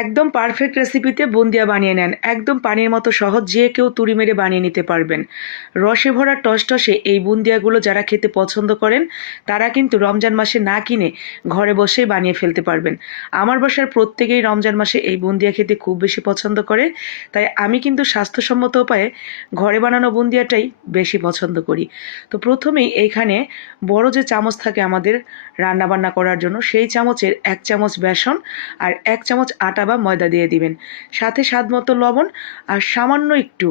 একদম পারফেক্ট রেসিপিতে বুন্দিয়া বানিয়ে নেন। একদম পানির মতো সহজ, যে কেউ তুড়ি মেরে বানিয়ে নিতে পারবেন। রসে ভরা টসটসে এই বুন্দিয়াগুলো যারা খেতে পছন্দ করেন তারা কিন্তু রমজান মাসে না কিনে ঘরে বসেই বানিয়ে ফেলতে পারবেন। আমার বাসার প্রত্যেকেই রমজান মাসে এই বুন্দিয়া খেতে খুব বেশি পছন্দ করে, তাই আমি কিন্তু স্বাস্থ্যসম্মত উপায়ে ঘরে বানানো বুন্দিয়াটাই বেশি পছন্দ করি। তো প্রথমেই এইখানে বড় যে চামচ থাকে আমাদের রান্নাবান্না করার জন্য, সেই চামচের 1 চামচ বেসন আর 1 চামচ আটা বা ময়দা দিয়ে দিবেন। সাথে স্বাদ মতো লবণ আর সামান্য একটু,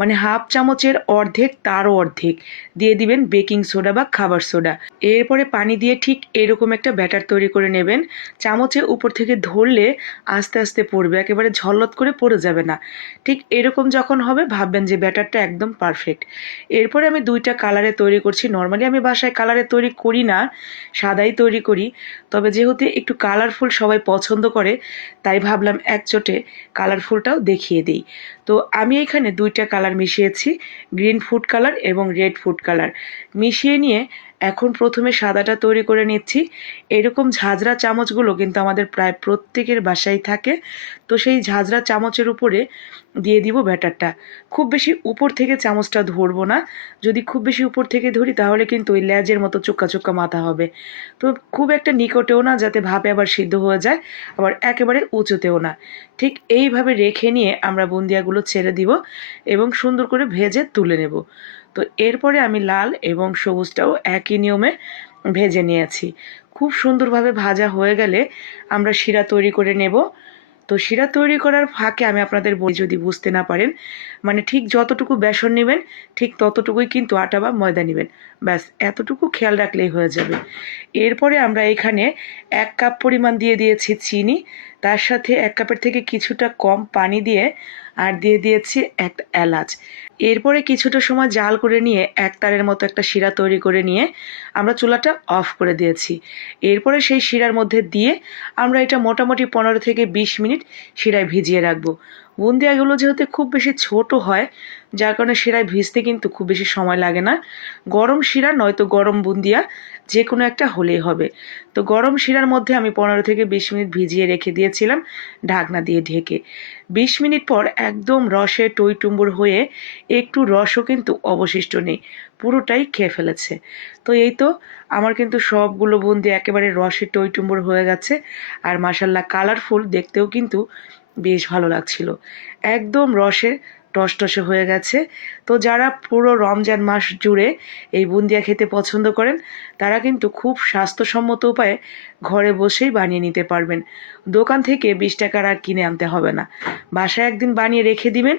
মানে হাফ চামচের অর্ধেক, তারও অর্ধেক দিয়ে দিবেন বেকিং সোডা বা খাবার সোডা। এরপরে পানি দিয়ে ঠিক এরকম একটা ব্যাটার তৈরি করে নেবেন। চামচে উপর থেকে ধরলে আস্তে আস্তে পড়বে, একেবারে ঝলৎ করে পড়ে যাবে না। ঠিক এরকম যখন হবে ভাববেন যে ব্যাটারটা একদম পারফেক্ট। এরপরে আমি 2টা কালারে তৈরি করছি। নর্মালি আমি বাসায় কালারে তৈরি করি না, সাদাই তৈরি করি। তবে যেহেতু একটু কালারফুল সবাই পছন্দ করে, তাই ভাবলাম একচোটে কালারফুলটাও দেখিয়ে দিই। তো আমি এখানে 2টা কালার মিশিয়েছি, গ্রিন ফুড কালার এবং রেড ফুড কালার মিশিয়ে নিয়ে এখন প্রথমে সাদাটা তৈরি করে নিচ্ছি। এরকম ঝাঁঝরা চামচগুলো কিন্তু আমাদের প্রায় প্রত্যেকের বাসায় থাকে। তো সেই ঝাঁঝরা চামচের উপরে দিয়ে দিব ব্যাটারটা। খুব বেশি উপর থেকে চামচটা ধরবো না, যদি খুব বেশি উপর থেকে ধরি তাহলে কিন্তু ওই লেজের মতো চোক্কা চোক্কা মাথা হবে। তো খুব একটা নিকটেও না, যাতে ভাপে আবার সিদ্ধ হয়ে যায়, আবার একেবারে উঁচুতেও না। ঠিক এইভাবে রেখে নিয়ে আমরা বুন্দিয়াগুলো ছেড়ে দিব এবং সুন্দর করে ভেজে তুলে নেব। তো এরপরে আমি লাল এবং সবুজটাও একই নিয়মে ভেজে নিয়েছি। খুব সুন্দরভাবে ভাজা হয়ে গেলে আমরা শিরা তৈরি করে নেব। তো শিরা তৈরি করার ফাঁকে আমি আপনাদের বলি, যদি বুঝতে না পারেন, মানে ঠিক যতটুকু বেসন নেবেন ঠিক ততটুকুই কিন্তু আটা বা ময়দা নেবেন। ব্যাস এতটুকু খেয়াল রাখলেই হয়ে যাবে। এরপরে আমরা এখানে 1 কাপ পরিমাণ দিয়ে দিয়েছি চিনি, তার সাথে 1 কাপের থেকে কিছুটা কম পানি দিয়ে আর দিয়ে দিয়েছি একটা এলাচ। এরপরে কিছুটা সময় জাল করে নিয়ে একতারের মতো একটা শিরা তৈরি করে নিয়ে আমরা চুলাটা অফ করে দিয়েছি। এরপরে সেই শিরার মধ্যে দিয়ে আমরা এটা মোটামুটি 15 থেকে 20 মিনিট শিরায় ভিজিয়ে রাখবো। বুন্দিয়াগুলো যেহেতু খুব বেশি ছোট হয়, যার কারণে শিরায় ভিজতে কিন্তু খুব বেশি সময় লাগে না। গরম শিরা নয়তো গরম বুন্দিয়া যে কোনো একটা হলেই হবে। তো গরম শিরার মধ্যে আমি 15 থেকে 20 মিনিট ভিজিয়ে রেখে দিয়েছিলাম ঢাকনা দিয়ে ঢেকে। 20 মিনিট পর একদম রসে টইটুম্বুর হয়ে একটু রসও কিন্তু অবশিষ্ট নেই, পুরোটাই খেয়ে ফেলেছে। তো এই তো আমার কিন্তু সবগুলো বুন্দি একেবারে রসে টইটুম্বুর হয়ে গেছে, আর মাশাল্লাহ কালারফুল, দেখতেও কিন্তু বেশ ভালো লাগছিল। একদম রসে টসটসে হয়ে গেছে। তো যারা পুরো রমজান মাস জুড়ে এই বুন্দিয়া খেতে পছন্দ করেন তারা কিন্তু খুব স্বাস্থ্যসম্মত উপায়ে ঘরে বসেই বানিয়ে নিতে পারবেন। দোকান থেকে 20 টাকার আর কিনে আনতে হবে না। বাসায় একদিন বানিয়ে রেখে দিবেন,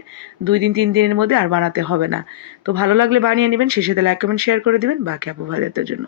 2 দিন 3 দিনের মধ্যে আর বানাতে হবে না। তো ভালো লাগলে বানিয়ে নেবেন, শেষে লাইক কমেন্ট শেয়ার করে দিবেন বাকি আপু ভাইদের জন্য।